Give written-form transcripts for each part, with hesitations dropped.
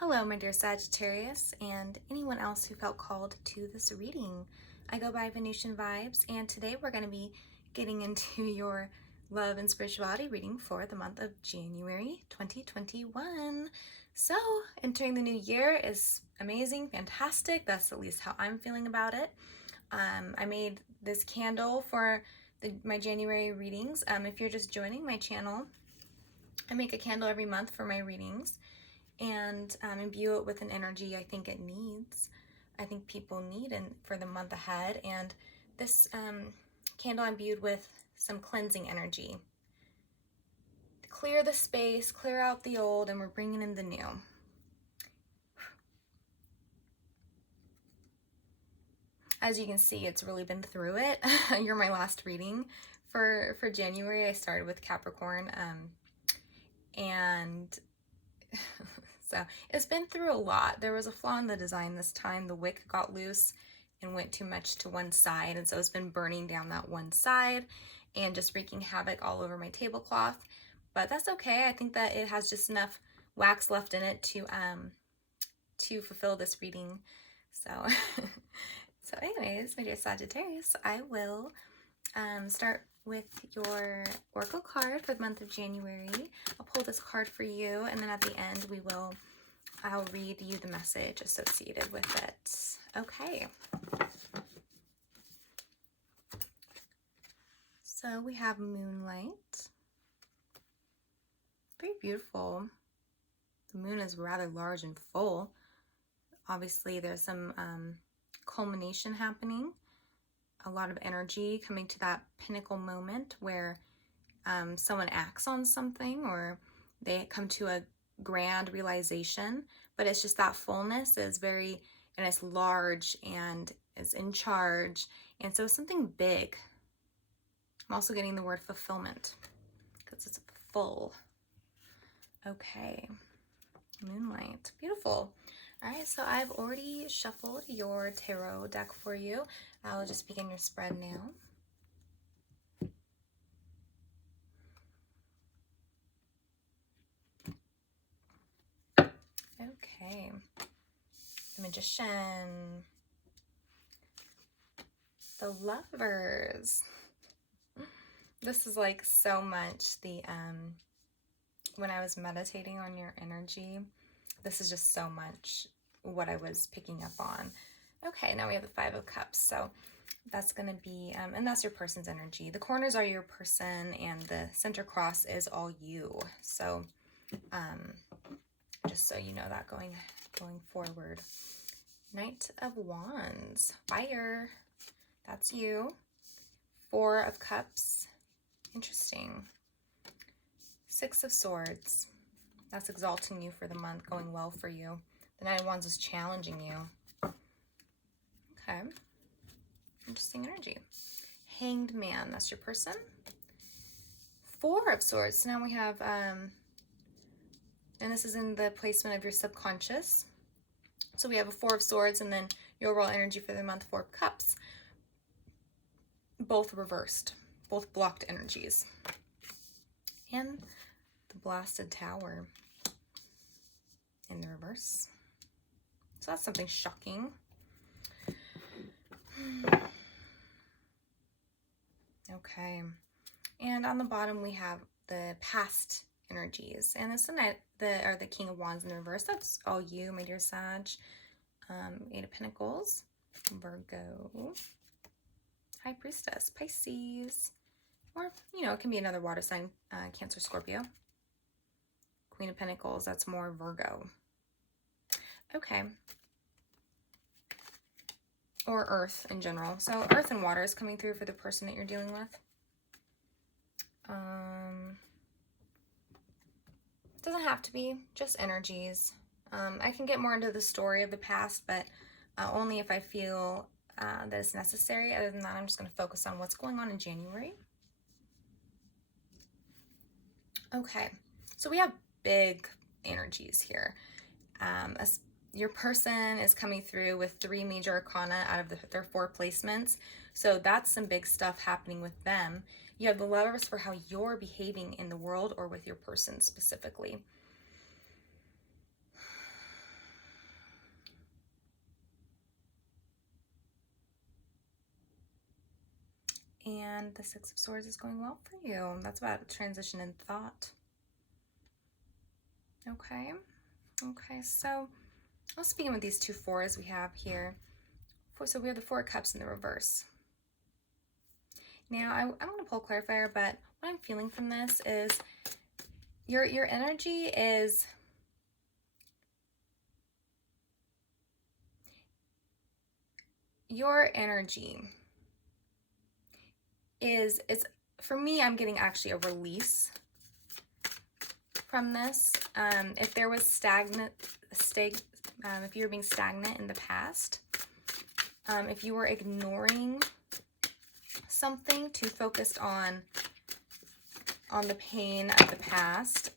Hello, my dear Sagittarius, and anyone else who felt called to this reading. I go by Venusian Vibes, and today we're going to be getting into your love and spirituality reading for the month of January 2021. So, entering the new year is amazing, fantastic. That's at least how I'm feeling about it. I made this candle for my January readings. If you're just joining my channel, I make a candle every month for my readings and imbue it with an energy I think it needs. I think people need for the month ahead. And this candle imbued with some cleansing energy. Clear the space, clear out the old, and we're bringing in the new. As you can see, it's really been through it. You're my last reading for January. I started with Capricorn, and so it's been through a lot. There was a flaw in the design this time. The wick got loose and went too much to one side, and so it's been burning down that one side and just wreaking havoc all over my tablecloth. But that's okay. I think that it has just enough wax left in it to fulfill this reading. So so anyways, my dear Sagittarius, I will start with your oracle card for the month of January. I'll pull this card for you, and then at the end I'll read you the message associated with it. Okay. So we have moonlight. Very beautiful. The moon is rather large and full. Obviously, there's some culmination happening. A lot of energy coming to that pinnacle moment where someone acts on something or they come to a grand realization, but it's just that fullness is very, and it's large and is in charge, and so something big. I'm also getting the word fulfillment because it's full. Okay, moonlight, beautiful. All right, so I've already shuffled your tarot deck for you. I'll just begin your spread now. Okay, the Magician, the Lovers. This is like so much the, when I was meditating on your energy, this is just so much what I was picking up on. Okay, now we have the Five of Cups. So that's going to be, and that's your person's energy. The corners are your person, and the center cross is all you. So, just so you know that going forward. Knight of Wands, fire. That's you. Four of Cups. Interesting. Six of Swords. That's exalting you for the month, going well for you. The Knight of Wands is challenging you. Okay. Interesting energy. Hanged Man, that's your person. Four of Swords. So now we have, and this is in the placement of your subconscious. So we have a Four of Swords, and then your overall energy for the month, Four of Cups. Both reversed, both blocked energies. And the Blasted Tower in the reverse. So that's something shocking. Okay. And on the bottom we have the past energies. And it's the King of Wands in the reverse. That's all you, my dear Sag. Eight of Pentacles. Virgo. High Priestess. Pisces. Or, you know, it can be another water sign. Cancer, Scorpio. Queen of Pentacles. That's more Virgo. Okay. Or Earth in general. So Earth and water is coming through for the person that you're dealing with. Doesn't have to be, just energies. I can get more into the story of the past, but only if I feel that it's necessary. Other than that, I'm just going to focus on what's going on in January. Okay, so we have big energies here. Your person is coming through with 3 major arcana out of their 4 placements. So that's some big stuff happening with them. You have the Lovers for how you're behaving in the world or with your person specifically. And the Six of Swords is going well for you. That's about a transition in thought. Okay. Okay, so let's begin with these two fours we have here. So we have the Four of Cups in the reverse. Now, I'm going to pull a clarifier, but what I'm feeling from this is your energy is... Your energy is, for me, I'm getting actually a release from this. If there was if you were being stagnant in the past, if you were ignoring something too focused on the pain of the past,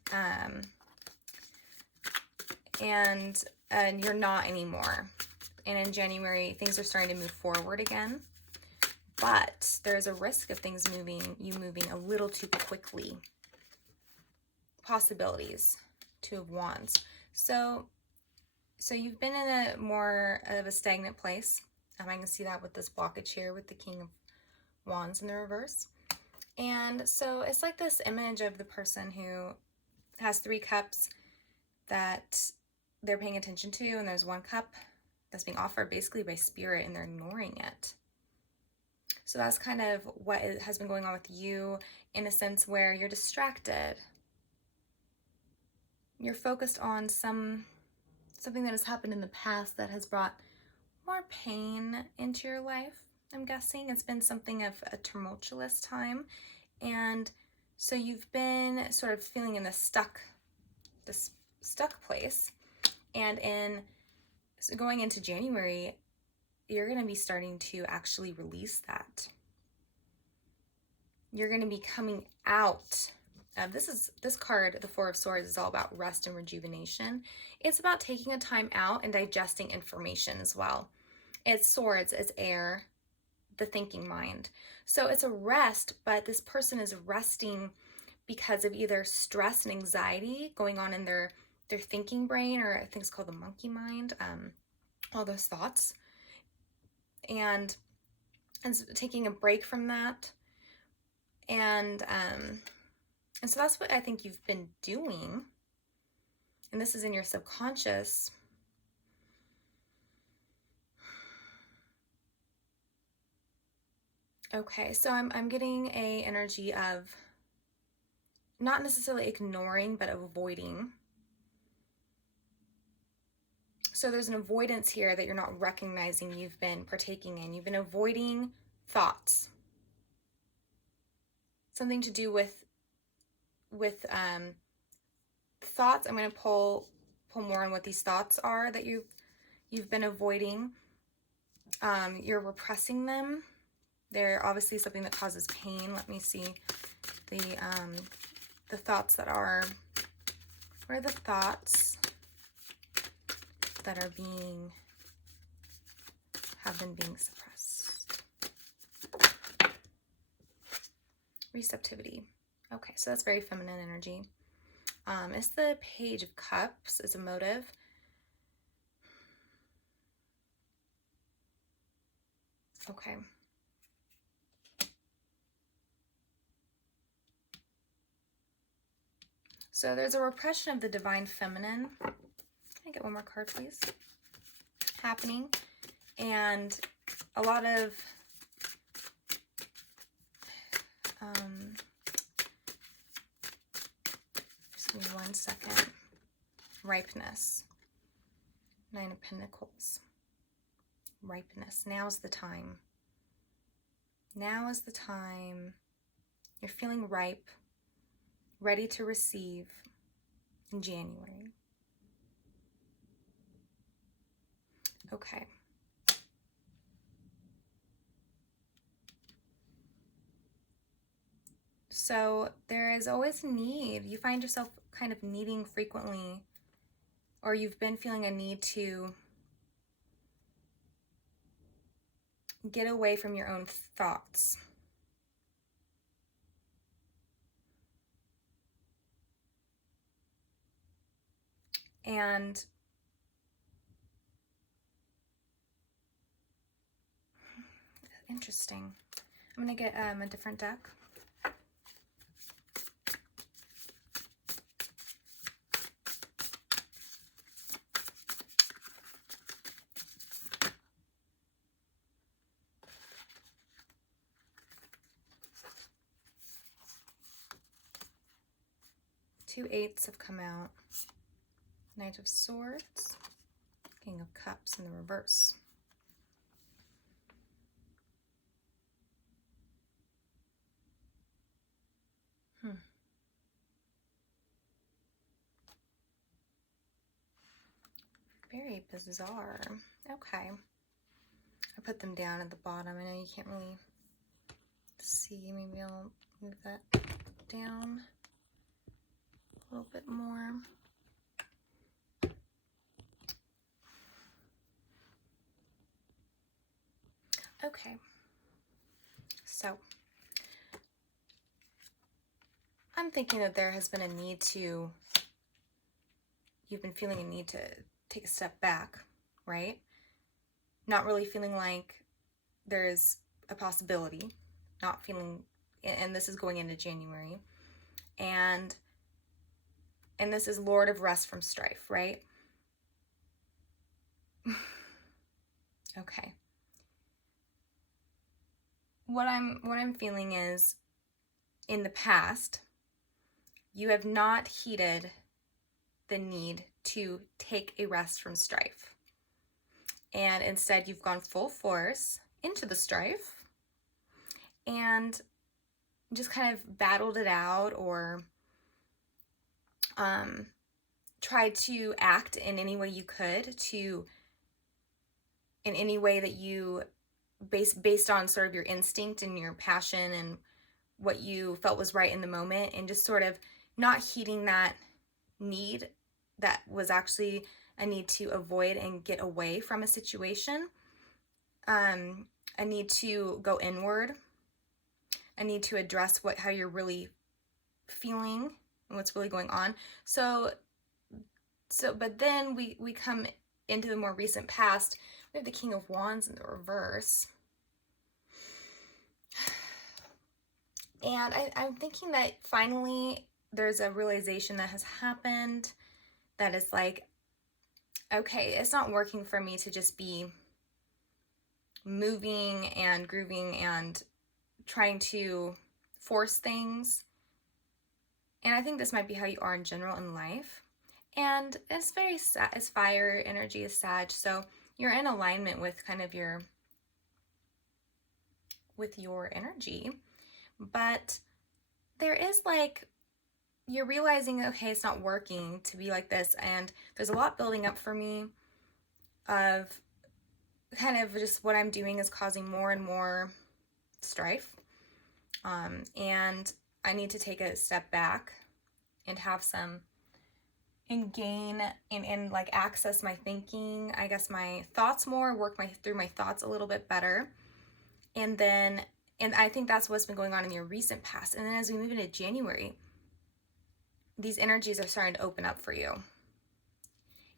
and you're not anymore. And in January, things are starting to move forward again. But there's a risk of things you moving a little too quickly. Possibilities. Two of Wands. So you've been in a more of a stagnant place. I can see that with this blockage here with the King of Wands in the reverse. And so it's like this image of the person who has 3 cups that they're paying attention to, and there's 1 cup that's being offered basically by spirit, and they're ignoring it. So that's kind of what has been going on with you, in a sense where you're distracted. You're focused on something that has happened in the past that has brought more pain into your life. I'm guessing it's been something of a tumultuous time, and so you've been sort of feeling in this stuck place, and so going into January, you're going to be starting to actually release that. You're going to be coming out of this card, the Four of Swords, is all about rest and rejuvenation. It's about taking a time out and digesting information as well. It's swords, it's air, the thinking mind. So it's a rest, but this person is resting because of either stress and anxiety going on in their thinking brain, or I think it's called the monkey mind, all those thoughts, and taking a break from that, and so that's what I think you've been doing, and this is in your subconscious. Okay, so I'm getting a energy of not necessarily ignoring, but avoiding. So there's an avoidance here that you're not recognizing you've been partaking in. You've been avoiding thoughts. Something to do with thoughts. I'm going to pull more on what these thoughts are that you've been avoiding. You're repressing them. They're obviously something that causes pain. Let me see the thoughts that are, what are the thoughts that are have been being suppressed? Receptivity. Okay, so that's very feminine energy. It's the Page of Cups as a motive. Okay. So there's a repression of the divine feminine. Can I get one more card, please? Happening. And a lot of just give me 1 second. Ripeness. 9 of Pentacles. Ripeness. Now's the time. Now is the time. You're feeling ripe, ready to receive in January. Okay. So there is always a need. You find yourself kind of needing frequently, or you've been feeling a need to get away from your own thoughts. And interesting. I'm going to get a different deck. Two eights have come out. Knight of Swords, King of Cups in the reverse. Very bizarre. Okay. I put them down at the bottom. I know you can't really see. Maybe I'll move that down a little bit more. Okay. So I'm thinking that there has been a need to, you've been feeling a need to take a step back, right? Not really feeling like there's a possibility, not feeling, and this is going into January, and this is Lord of Rest from Strife, right? Okay. What I'm feeling is, in the past, you have not heeded the need to take a rest from strife. And instead you've gone full force into the strife and just kind of battled it out, or tried to act in any way you could in any way that you based on sort of your instinct and your passion and what you felt was right in the moment, and just sort of not heeding that need that was actually a need to avoid and get away from a situation, a need to go inward, a need to address how you're really feeling and what's really going on. So but then we come into the more recent past. We have the King of Wands in the reverse. And I'm thinking that finally there's a realization that has happened that is like, okay, it's not working for me to just be moving and grooving and trying to force things. And I think this might be how you are in general in life. And it's very sad, it's fire energy, is Sag, so you're in alignment with kind of your energy. But there is like, you're realizing, okay, it's not working to be like this, and there's a lot building up for me of kind of just what I'm doing is causing more and more strife, and I need to take a step back and have some, and gain and like access my thinking, I guess my thoughts more, work through my thoughts a little bit better. And I think that's what's been going on in your recent past. And then as we move into January, these energies are starting to open up for you.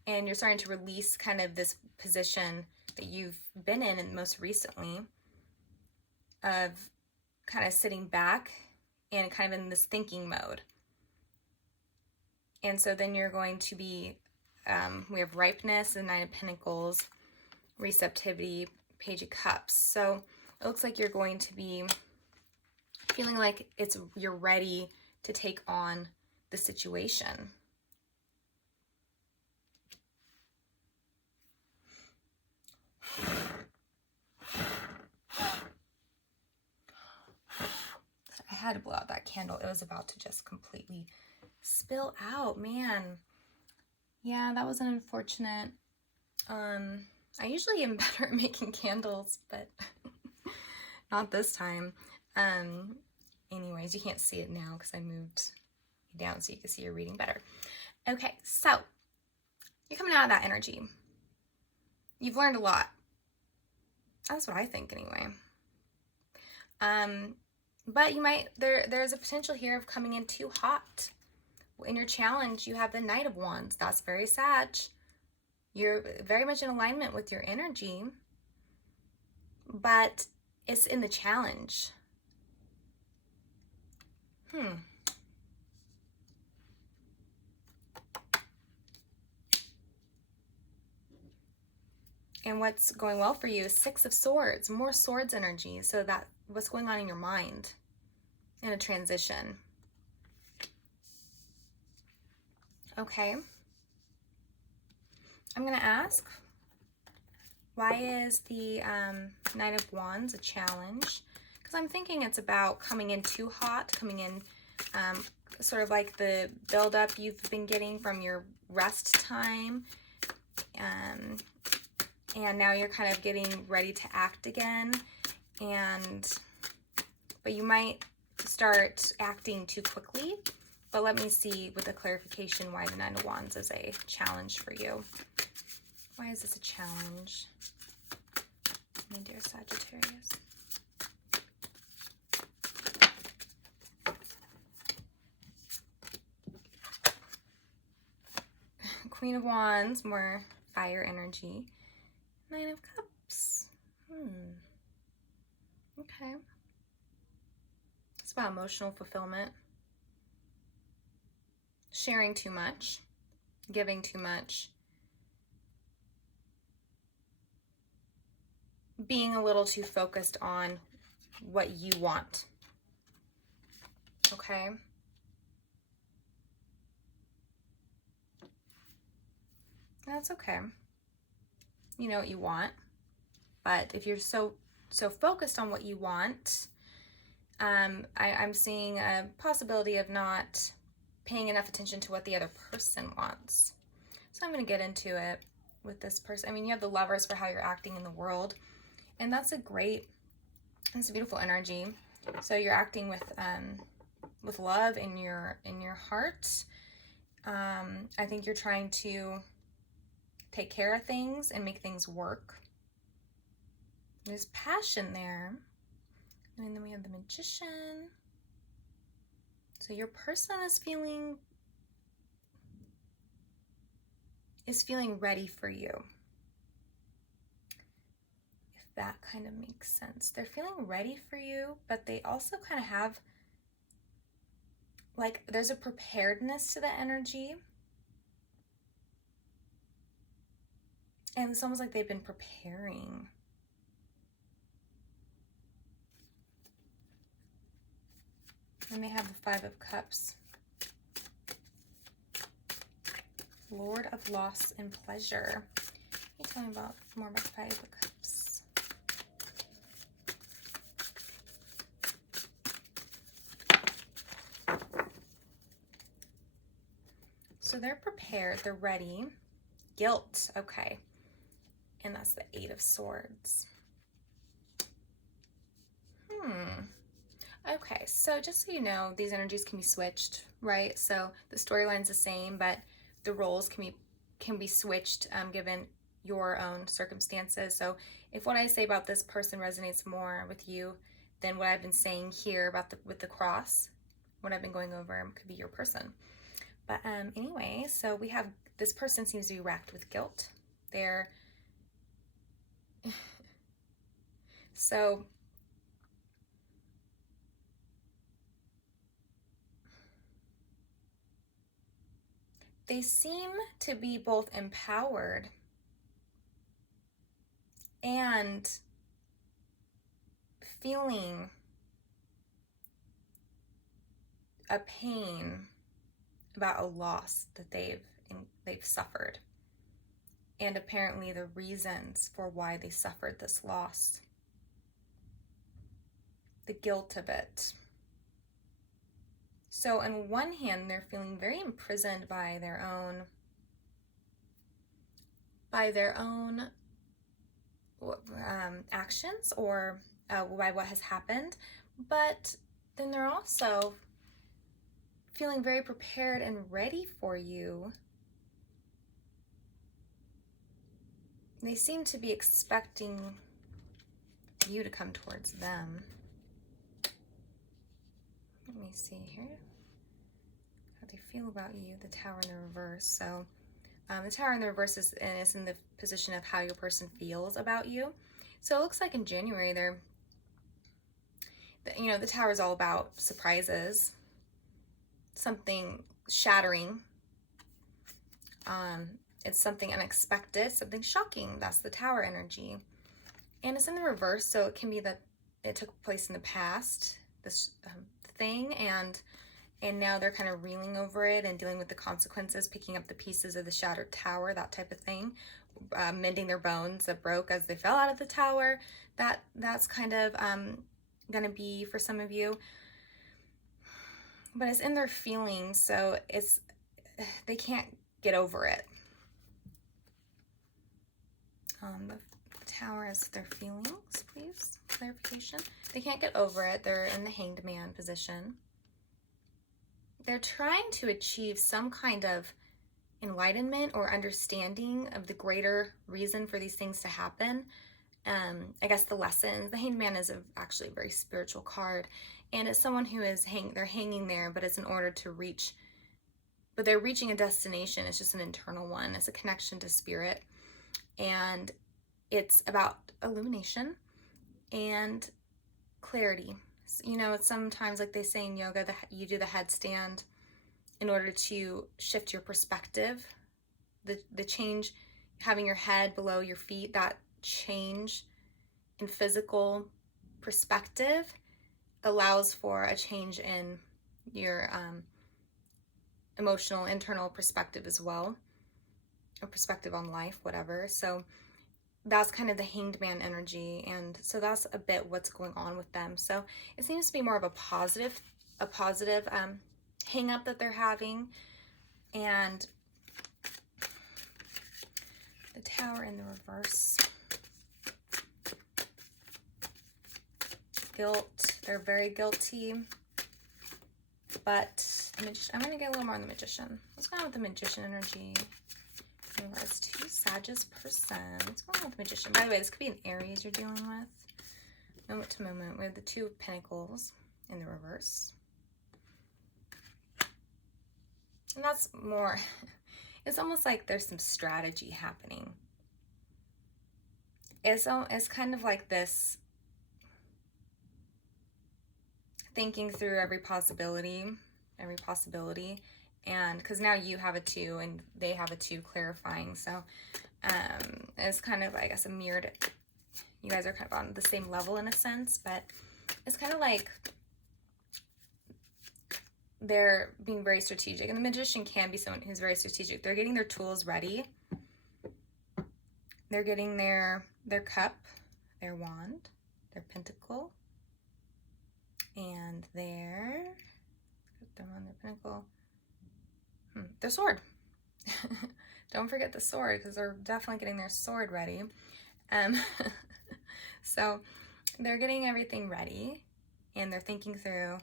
And you're starting to release kind of this position that you've been in and most recently of kind of sitting back and kind of in this thinking mode. And so then you're going to be, we have ripeness, the Nine of Pentacles, receptivity, Page of Cups. So it looks like you're going to be feeling like you're ready to take on the situation. I had to blow out that candle. It was about to just completely spill out, man. Yeah, that was an unfortunate. I usually am better at making candles, but not this time. Anyways, you can't see it now because I moved it down so you can see your reading better. Okay, so you're coming out of that energy. You've learned a lot. That's what I think anyway. But you might, there's a potential here of coming in too hot. In your challenge, you have the Knight of Wands. That's very Sag. You're very much in alignment with your energy, but it's in the challenge. And what's going well for you is Six of Swords, more swords energy. So that what's going on in your mind in a transition. Okay. I'm going to ask, why is the Knight of Wands a challenge? Because I'm thinking it's about coming in too hot, coming in sort of like the buildup you've been getting from your rest time. And now you're kind of getting ready to act again. But you might start acting too quickly. But let me see with the clarification why the Nine of Wands is a challenge for you. Why is this a challenge, my dear Sagittarius? Queen of Wands, more fire energy. Nine of Cups. Okay. It's about emotional fulfillment. Sharing too much. Giving too much. Being a little too focused on what you want. Okay? That's okay. You know what you want. But if you're so focused on what you want, I'm seeing a possibility of not paying enough attention to what the other person wants. So I'm going to get into it with this person. I mean, you have the Lovers for how you're acting in the world. And that's a beautiful energy. So you're acting with love in your heart. I think you're trying to take care of things and make things work. There's passion there. And then we have the Magician. So your person is feeling ready for you. If that kind of makes sense. They're feeling ready for you, but they also kind of have, like, there's a preparedness to the energy. And it's almost like they've been preparing. And they have the Five of Cups. Lord of Loss and Pleasure. Can you tell me more about the Five of Cups? So they're prepared. They're ready. Guilt. Okay. And that's the Eight of Swords. Okay, so just so you know, these energies can be switched, right? So the storyline's the same, but the roles can be switched given your own circumstances. So if what I say about this person resonates more with you than what I've been saying here about with the cross, what I've been going over could be your person. But anyway, so we have this person seems to be racked with guilt. So they seem to be both empowered and feeling a pain about a loss that they've suffered, and apparently the reasons for why they suffered this loss, the guilt of it. So on one hand, they're feeling very imprisoned by their own actions or by what has happened, but then they're also feeling very prepared and ready for you. They seem to be expecting you to come towards them. Let me see here how they feel about you. The Tower in the reverse. So the Tower in the reverse is in the position of how your person feels about you. So it looks like in January the Tower is all about surprises. something shattering. It's something unexpected, something shocking. That's the Tower energy. And it's in the reverse, so it can be that it took place in the past, this thing, and now they're kind of reeling over it and dealing with the consequences, picking up the pieces of the shattered tower, that type of thing, mending their bones that broke as they fell out of the tower. That's kind of gonna be for some of you. But it's in their feelings, so they can't get over it. The Tower is their feelings, please. Clarification. They can't get over it. They're in the Hanged Man position. They're trying to achieve some kind of enlightenment or understanding of the greater reason for these things to happen. I guess the lessons. The Hanged Man is actually a very spiritual card, and it's someone who is they're hanging there, but it's in order to reach. But they're reaching a destination. It's just an internal one. It's a connection to spirit, and it's about illumination and clarity. You know, it's sometimes like they say in yoga that you do the headstand in order to shift your perspective. The change, having your head below your feet, that change in physical perspective allows for a change in your emotional, internal perspective as well, or perspective on life, whatever. So that's kind of the Hanged Man energy, and so that's a bit what's going on with them. So it seems to be more of a positive hang up that they're having. And the Tower in the reverse. Guilt. They're very guilty. But I'm going to get a little more on the Magician. What's going on with the Magician energy? In regards to Sagittarius person. What's going on with the Magician? By the way, this could be an Aries you're dealing with. Moment to moment. We have the Two of Pentacles in the reverse. And that's more, it's almost like there's some strategy happening. It's kind of like this thinking through every possibility, and because now you have a 2 and they have a 2 clarifying, so it's kind of, I guess, a mirrored, you guys are kind of on the same level in a sense, but it's kind of like they're being very strategic, and the Magician can be someone who's very strategic. They're getting their tools ready. They're getting their cup, their wand, their pentacle, and their pinnacle, their sword. Don't forget the sword, because they're definitely getting their sword ready. So they're getting everything ready, and they're thinking through,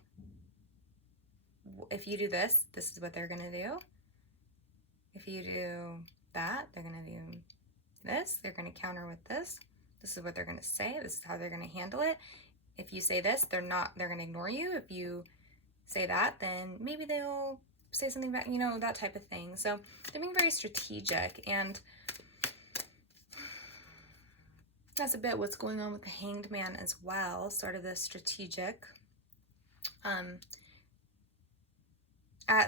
if you do this, this is what they're going to do. If you do that, they're going to do this. They're going to counter with this. This is what they're going to say. This is how they're going to handle it. If you say this, they're going to ignore you. If you say that, then maybe they'll say something back, you know, that type of thing. So they're being very strategic, and that's a bit what's going on with the Hanged Man as well. Sort of this strategic.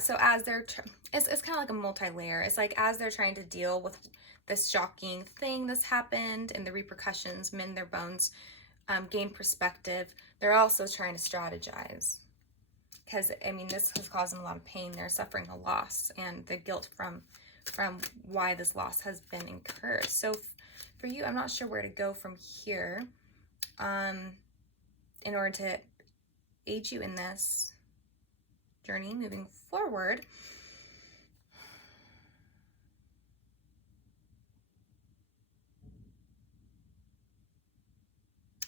So as they're, it's kind of like a multi-layer. It's like as they're trying to deal with this shocking thing that's happened and the repercussions, mend their bones, gain perspective, they're also trying to strategize. Because, I mean, this has caused them a lot of pain. They're suffering a loss and the guilt from why this loss has been incurred. So for you, I'm not sure where to go from here in order to aid you in this journey moving forward.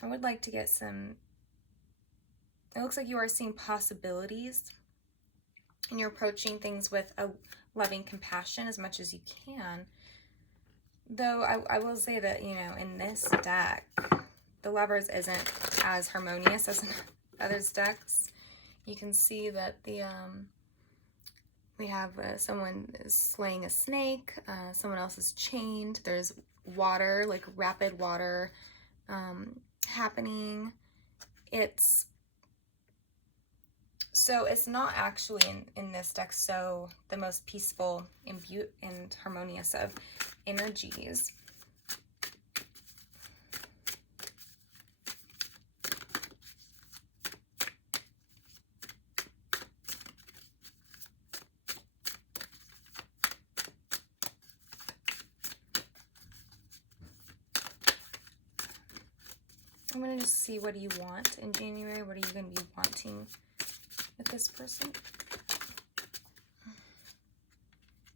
I would like to get some, it looks like you are seeing possibilities and you're approaching things with a loving compassion as much as you can. Though I will say that, you know, in this deck, the Lovers isn't as harmonious as in others decks. You can see that the we have someone is slaying a snake, someone else is chained, there's water, like rapid water happening. It's So it's not actually in this deck so the most peaceful and harmonious of energies. I'm going to just see, what do you want in January? What are you going to be wanting with this person?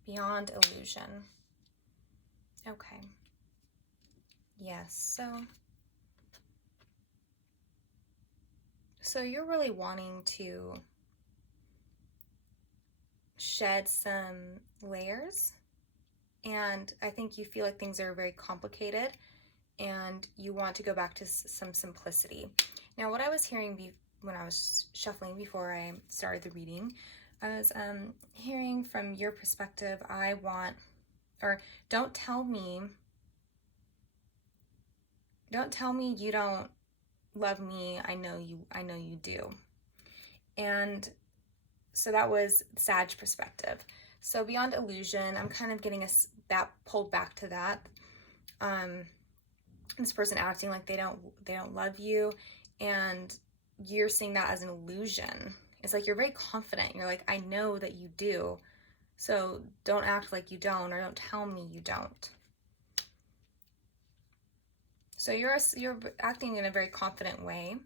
Beyond illusion. Okay. Yes, so you're really wanting to shed some layers, and I think you feel like things are very complicated and you want to go back to some simplicity. Now, what I was hearing when I was shuffling before I started the reading, I was hearing from your perspective, don't tell me you don't love me. I know you do. And so that was Sag perspective. So beyond illusion, I'm kind of getting that pulled back to that. This person acting like they don't love you, and you're seeing that as an illusion. It's like you're very confident. You're like, I know that you do. So don't act like you don't, or don't tell me you don't. So you're acting in a very confident way.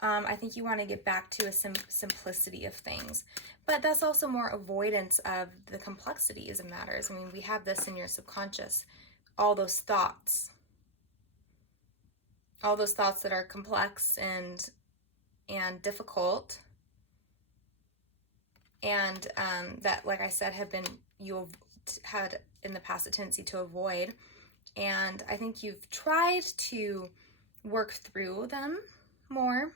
I think you want to get back to a simplicity of things, but that's also more avoidance of the complexities of matters. I mean, we have this in your subconscious, all those thoughts that are complex and difficult, and that, like I said, you've had in the past a tendency to avoid. And I think you've tried to work through them more,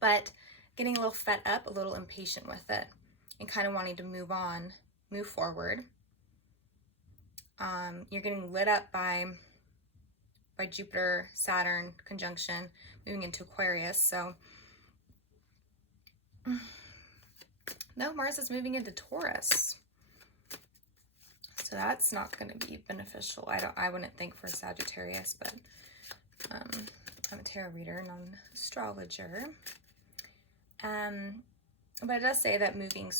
but getting a little fed up, a little impatient with it, and kind of wanting to move forward. You're getting lit up by Jupiter, Saturn conjunction, moving into Aquarius. So no, Mars is moving into Taurus. So that's not going to be beneficial. I wouldn't think for Sagittarius, but I'm a tarot reader, not an astrologer. But it does say that moving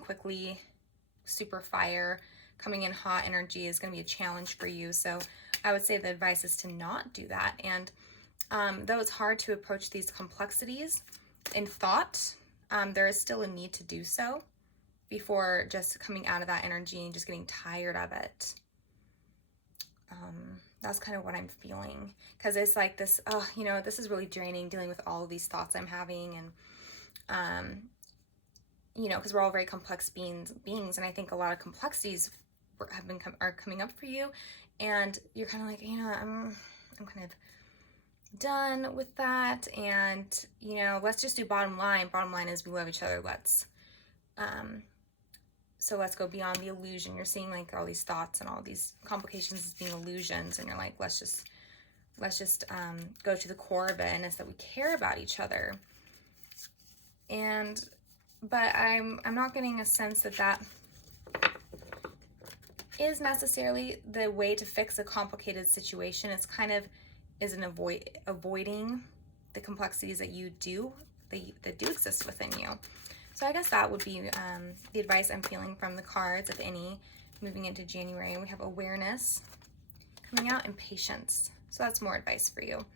quickly, super fire, coming in hot energy is going to be a challenge for you. So I would say the advice is to not do that. And though it's hard to approach these complexities in thought, there is still a need to do so before just coming out of that energy and just getting tired of it. That's kind of what I'm feeling, because it's like this, this is really draining, dealing with all of these thoughts I'm having, and because we're all very complex beings, and I think a lot of complexities are coming up for you, and you're kind of like, I'm kind of done with that, and let's just do bottom line. Bottom line is we love each other. So let's go beyond the illusion. You're seeing like all these thoughts and all these complications as being illusions, and you're like, let's just go to the core of it, and it's that we care about each other. But I'm not getting a sense that is necessarily the way to fix a complicated situation. It's kind of avoiding the complexities that do exist within you. So I guess that would be the advice I'm feeling from the cards, if any, moving into January. We have awareness coming out and patience. So that's more advice for you.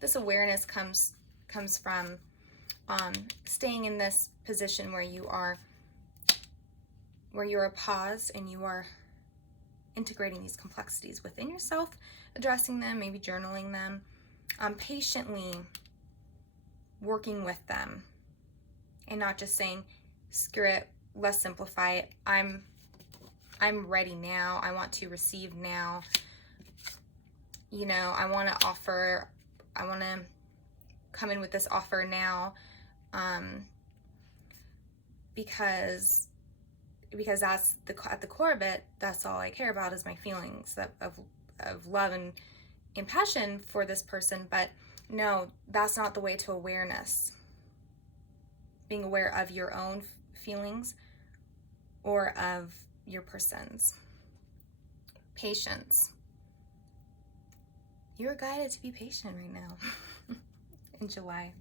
This awareness comes from staying in this position where you are paused and you are integrating these complexities within yourself, addressing them, maybe journaling them, patiently working with them, and not just saying, screw it, let's simplify it. I'm ready now. I want to receive now. I want to come in with this offer now, because that's at the core of it. That's all I care about is my feelings of love and passion for this person. But no, that's not the way to awareness. being aware of your own feelings or of your person's. Patience. You're guided to be patient right now in July.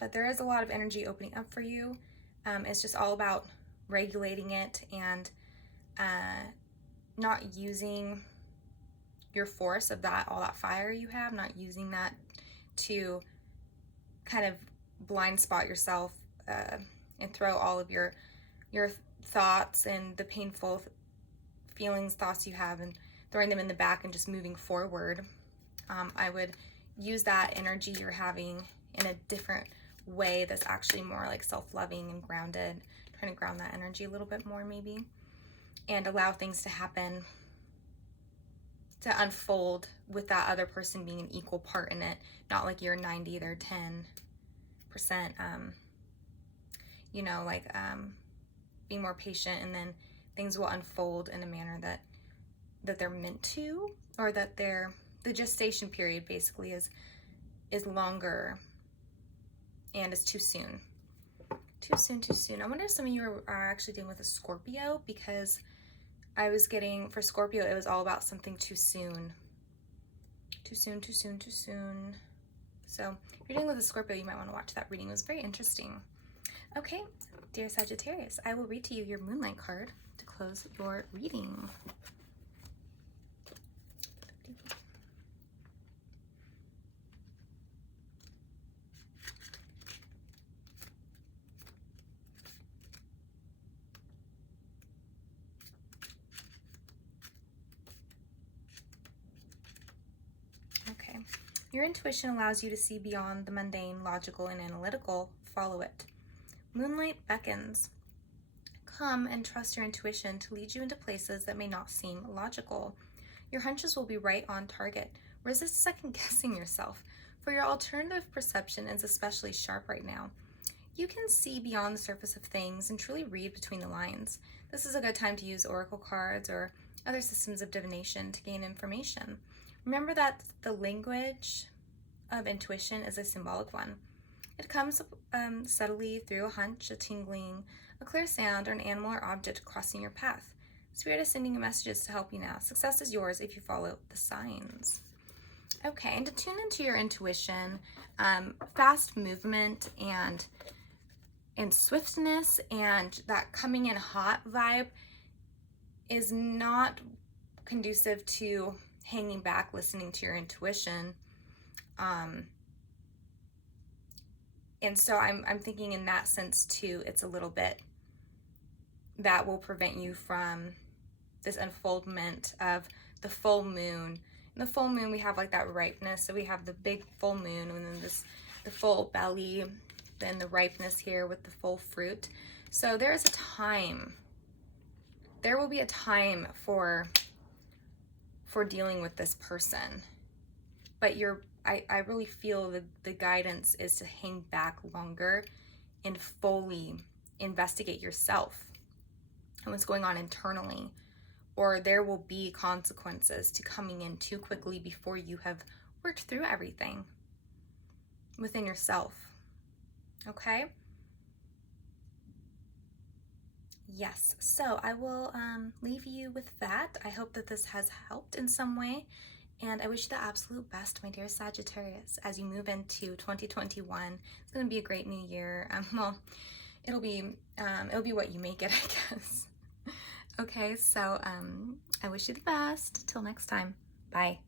But there is a lot of energy opening up for you. It's just all about regulating it and not using your force of that, all that fire you have, not using that to kind of blind spot yourself and throw all of your thoughts and the painful feelings, thoughts you have, and throwing them in the back and just moving forward. I would use that energy you're having in a different way that's actually more like self-loving and grounded, trying to ground that energy a little bit more maybe, and allow things to happen, to unfold with that other person being an equal part in it, not like you're 90, they're 10%, you know, like being more patient, and then things will unfold in a manner that they're meant to, or that the gestation period basically is longer and is too soon. Too soon. I wonder if some of you are actually dealing with a Scorpio, because I was getting, for Scorpio, it was all about something too soon. Too soon. So if you're dealing with a Scorpio, you might want to watch that reading. It was very interesting. Okay, dear Sagittarius, I will read to you your Moonlight card to close your reading. Your intuition allows you to see beyond the mundane, logical, and analytical. Follow it. Moonlight beckons. Come and trust your intuition to lead you into places that may not seem logical. Your hunches will be right on target. Resist second-guessing yourself, for your alternative perception is especially sharp right now. You can see beyond the surface of things and truly read between the lines. This is a good time to use oracle cards or other systems of divination to gain information. Remember that the language of intuition is a symbolic one. It comes subtly through a hunch, a tingling, a clear sound, or an animal or object crossing your path. Spirit is sending you messages to help you now. Success is yours if you follow the signs. Okay, and to tune into your intuition, fast movement and swiftness and that coming in hot vibe is not conducive to hanging back, listening to your intuition. And so I'm thinking in that sense too, it's a little bit that will prevent you from this unfoldment of the full moon. In the full moon, we have like that ripeness. So we have the big full moon, and then the full belly, then the ripeness here with the full fruit. So there is a time. There will be a time for dealing with this person, but I really feel the guidance is to hang back longer and fully investigate yourself and what's going on internally, or there will be consequences to coming in too quickly before you have worked through everything within yourself. Okay? Yes, so I will leave you with that. I hope that this has helped in some way, and I wish you the absolute best, my dear Sagittarius, as you move into 2021. It's going to be a great new year. Well, it'll be what you make it, I guess. Okay, so I wish you the best. Till next time. Bye.